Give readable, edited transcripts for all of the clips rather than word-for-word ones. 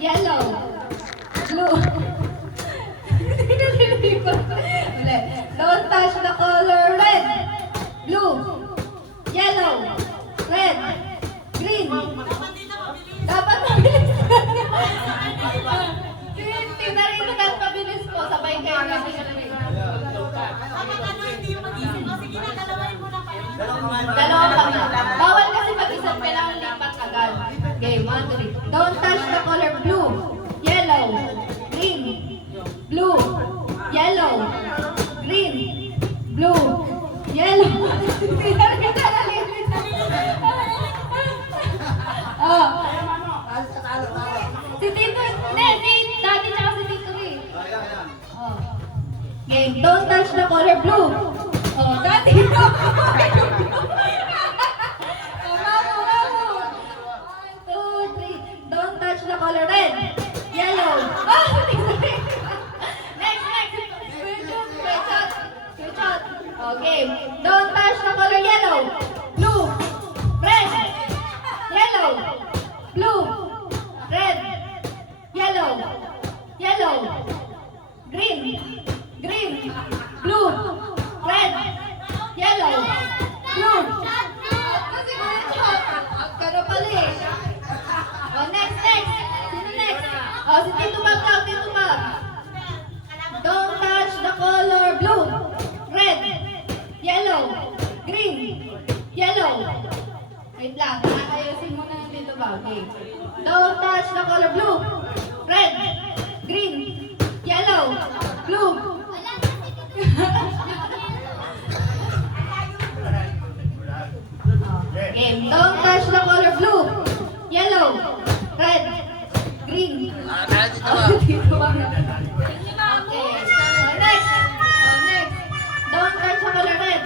Yellow. Blue. Don't touch the color red. Blue. Yellow. Red. Green. Dapat mabilis. Tingnan rin na mabilis po. Sabay kayo kasi dalawa pa. Bawal kasi mag-isang kailangan lipat agad. Okay, 1, 2, 3. Don't touch the color blue, yellow, green, blue, yellow, green, blue, yellow. Oh. Si Tito, si Daddy tsaka si Tito Ray. Oh. Okay, don't touch the color blue. Oh, Daddy. The color red, yellow. Oh, next. Switch out. Okay. Don't touch the color yellow, blue, red, yellow, blue, red, yellow, green, blue, red, yellow, blue. Kano pala eh. Oh, next. Sino next? Oh, si Tito Bag daw, Tito Bag. Don't touch the color blue, red, yellow, green, yellow. Wait lang, ayusin muna ng Tito Bag. Okay. Don't touch the color blue, red, green, yellow, blue. Okay. Don't touch the color blue, yellow, red, green. Dito ba? Okay. Next. Don't touch the color red,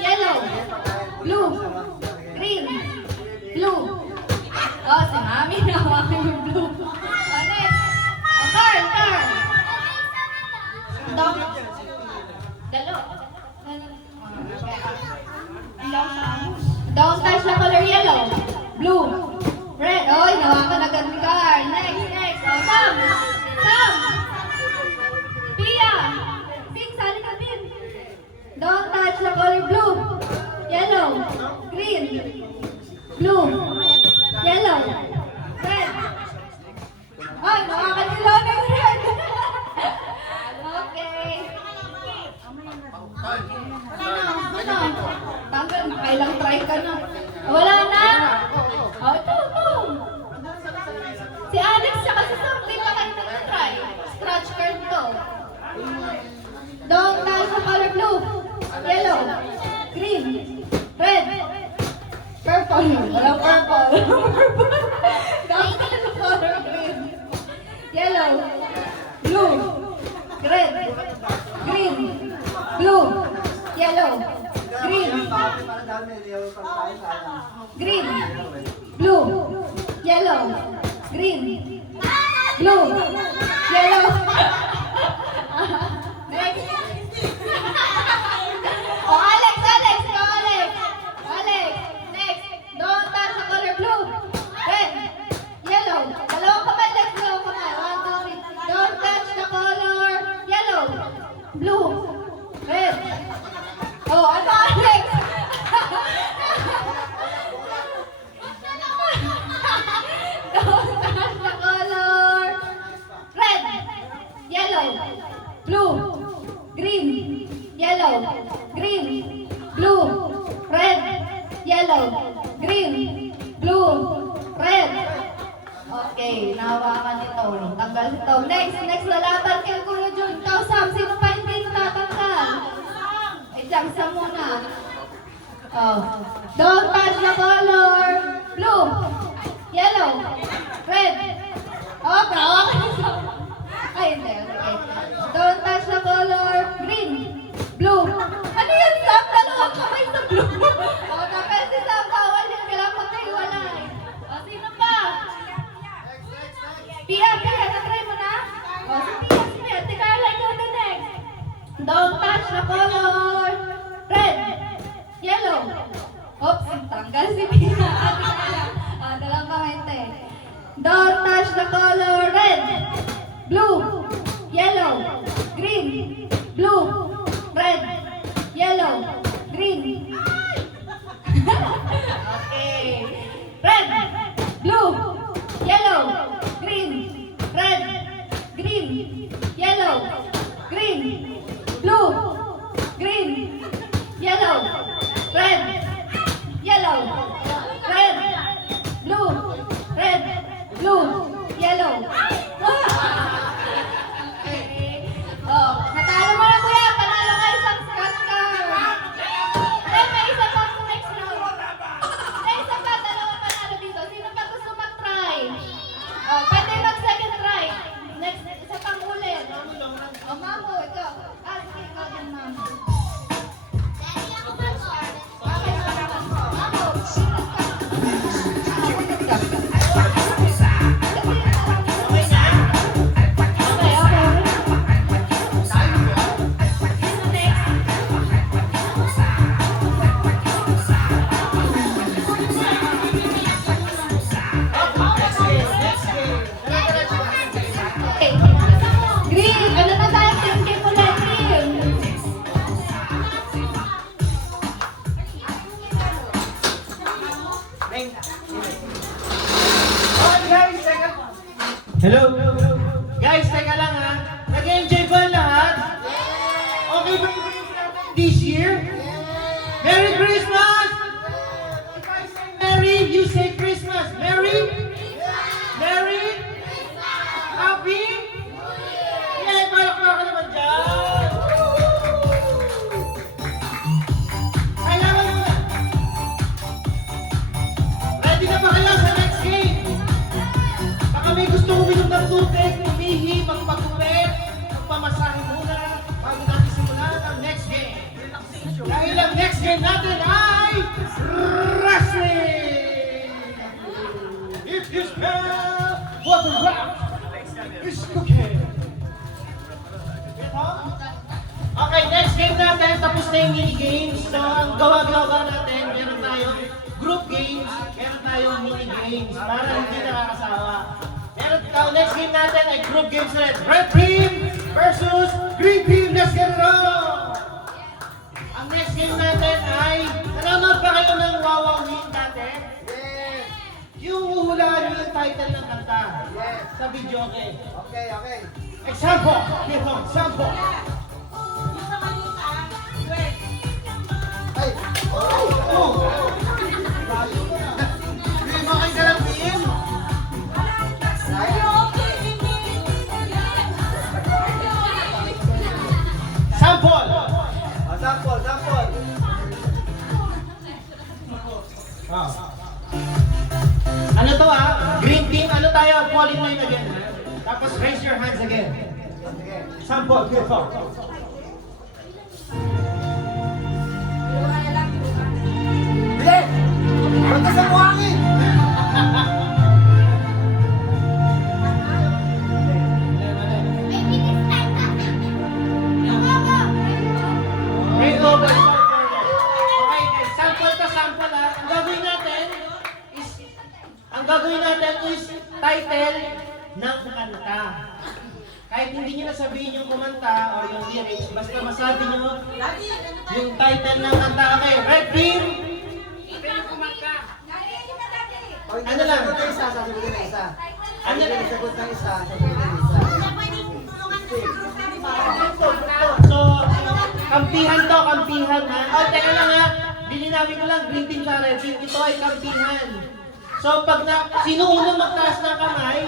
yellow, blue, green, blue. Oh, si Mami nahawakan yung blue. Next. Carl. Don't touch the color yellow, blue, red. Oy, nawakan agad ni Carl. Next. Oh, Sam. Pia. Sing, sali ka din. Don't touch the color blue, yellow, green, blue, yellow, red. Oy, nawakan ni Lona yung red. Okay. Tanggal, makailang try ka na. Wala na? Oh, ito. Si Alex tsaka si Sam, di pa kayo nag-try. Scratch card to. Don't touch the color blue, yellow, green, red, purple. Walang purple. Don't touch the color green, yellow, blue, red, green, blue, yellow, green, blue, yellow, green, blue, yellow. Next. Oh, Alex. Next. Don't touch the color blue, red, yellow. Dalawang kamay, next. Dalawang kamay. 1, 2, 3. Don't touch the color yellow, blue, red. Oh, ano, Alex? Don't touch the color red, yellow, blue, green, yellow, green, blue, red, yellow, green, blue, red. Okay, nahawakan nito. Tanggal ito. Next lalaban kay Kuya Jun. Ikaw, Sam, sino pa hindi natatanggal? Diyan sa muna. Oh. Don't touch the color blue, yellow, red. Oh, hawakan nito. Ay, hindi. Okay. Don't touch the color green, blue. Ano yun, Sam? Dalawang kamay sa blue. Oh, tapos si Sam, bawal yun. Kailangan magkahiwalay. Oh, sino pa? Pia, na-try mo na? Oh, si Pia. Si Carla, ikaw na next. Don't touch the color red, yellow. Oops, tanggal si Pia. Dalawang kamay. Don't touch touch the color red, blue, yellow, green, blue, red, yellow, green. Okay. Red, blue, yellow, green, red, green, yellow, green, blue, green, yellow, red, yellow, red, blue, red, blue, yellow. Oh, natalo mo na kuya, panalo ka isang scratch card. Then may isa pang next round. May isa pa, dalawang panalo dito. Sino pa gusto mag-try? Oh, pwede mag-second try. Next, isa pang ulit. Oh, Mamo, ikaw. Ah, sige, ikaw din, Mamo. Okay, Mamo. Okay, okay. Okay. Green, ano na tayo? Team game ulit, green. Hello? Guys, teka lang ha. Nag-enjoy ba ang lahat? Okay ba yung Christmas natin this year? Merry Christmas! If I say Merry, you say Christmas. Merry? Merry? Happy? Yeah, palakpakan naman dyan. Kailangan mo na. Ready na ba kayo sa next game? Baka may gusto uminom ng tubig, umihi, magpagupit, magpamasahe muna bago natin simulan ang next game. Dahil ang next game natin ay wrestling! If you smell what the rap is cooking. Okay, next game natin, tapos na yung mini-games. So, ang gawa-gawa natin, meron tayong group games, meron tayong mini-games para hindi nakakasawa. Meron tayo, next game natin ay group games ulit. Red team versus green team. Let's get it on! Ang next game natin ay, nanonood ba kayo ng Wawawin dati? Yes! Yung uhulaan nyo yung title ng kanta Yes! sa video, okay? Okay, okay. Example! Give them example! Ay! Oh! Hindi mo kayo galapin? Sample! Sample, sample. Ah. Ano to Green team, ano tayo? Fall in line again ha? Tapos raise your hands again. Sige. Sample, give up. Bilis! Punta sa buhangin! Raise over. Okay guys, sample to sample ha. Ang gagawin natin is title ng kanta. Kahit hindi nyo nasabihin yung kumanta o yung lyrics, basta masabi nyo yung title ng kanta. Okay, red team! Ano lang? Sasagot ng isa, sasagutin ng isa. Ano lang? Sasagot ng isa, sasagutin ng isa. So, kampihan to, kampihan ha. Oh, teka lang ha. Lilinawin ko lang, green team sa red team. Ito ay kampihan. So, pag sino unang magtaas ng kamay,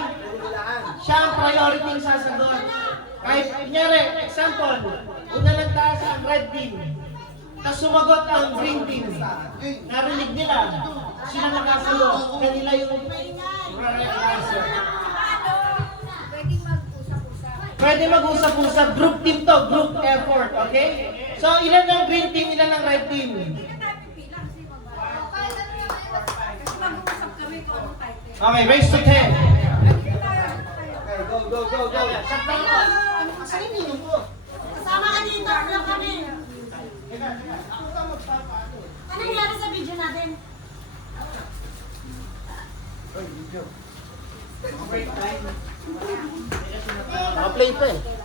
siya ang priority yung sasagot. Kahit, kunyari, example, una nagtaas ang red team. Tapos sumagot ang green team. Narinig nila. Sila nakasagot. Kanila yung right answer. Pwede mag-usap-usap. Group team to. Group effort. Okay? So, ilan ang green team, ilan ang red team? Okay, raise to 10. Okay, go, go, go, go. Saan yung ko? Kasama ka dito, vlog kami. Ano nangyari sa video natin? Oy, video. Naka-play pa eh.